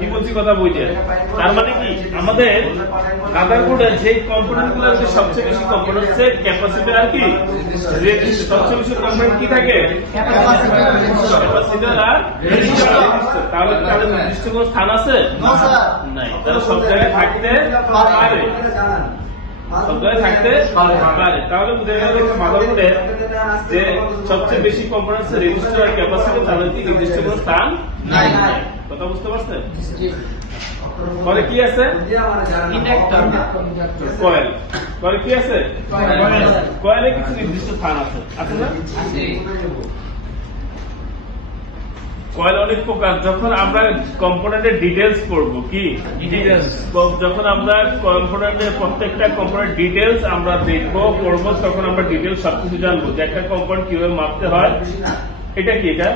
কি বলছি কথা বুঝে তার মানে কি? আমাদের মাদারবোর্ডের যে কম্পোনেন্টগুলো সবচেয়ে বেশি কম্পোনেন্ট হচ্ছে ক্যাপাসিটর আর কি? সবচেয়ে বেশি কম্পোনেন্ট কি থাকে? ক্যাপাসিটর আর তাহলে নির্দিষ্ট কোনো স্থান আছে? নাই। সব জায়গায় থাকতে পারে। সব থাকতে পারে। তাহলে বুঝে গেল মাদারবোর্ডে যে সবচেয়ে বেশি কম্পোনেন্ট রেজিস্টার আর ক্যাপাসিটর তাহলে কি নির্দিষ্ট কোনো স্থান নাই। কথা বুঝতে পারছেন? পরে কি আছে? কয়েল কয়েল কি আছে? কয়েলে কিছু নির্দিষ্ট স্থান আছে। আছে না? কয়েল অনেক প্রকার। যখন আমরা কম্পোনেন্টের ডিটেলস পড়ব কি? যখন আমরা কম্পোনেন্টের প্রত্যেকটা কম্পোনেন্ট ডিটেলস আমরা দেখব পড়ব তখন আমরা ডিটেলস সবকিছু জানব যে একটা কম্পোনেন্ট কীভাবে মাপতে হয়। এটা কি এটা?